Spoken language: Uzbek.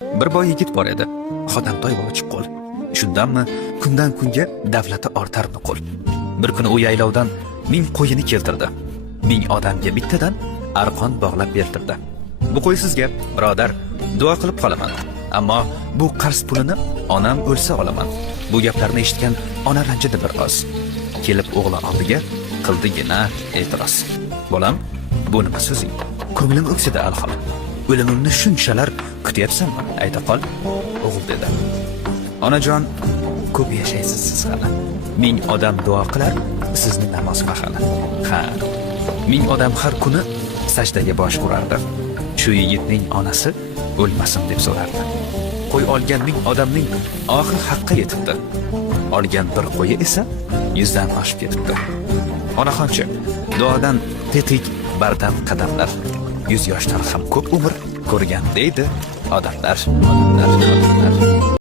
Bir boy yigit bor edi. Xodantoy va ochiq qo'l. Shundanmi kundan kunga davlati ortar nuqul. Bir kuni u yaylovdan 1000 qo'yini keltirdi. 1000 odamga bittadan arqon bog'lab bertirdi. Bu qo'y sizga, birodar, duo qilib qolaman. Ammo bu qarz pulini onam o'lsa olaman. Bu gaplarni eshitgan ona ranjidi bir oz. Kelib o'g'li oldiga qildigina e'tiroz. Bolam, bu nima so'zing? Ko'nglim o'ksida alhol. O'limimni shunchalar kutyapsanmi? Ayta qol, o'g'il dedi. Onajon, ko'p yashaysiz siz hali. 1000 odam duo qilar, sizni namoz mahali. Ha, 1000 odam har kuni sajdaga bosh urardi. Shu yigitning onasi o'lmasin deb so'rardi. Qo'y olgan 1000 odamning oxir haqqa yetibdi. Olgan bir qo'yi esa 100 dan oshib ketibdi. Onaxonchi, duodan tetik bardam qadamlar. 100 yoshdan ham ko'p umr ko'rgan deydi odamlar.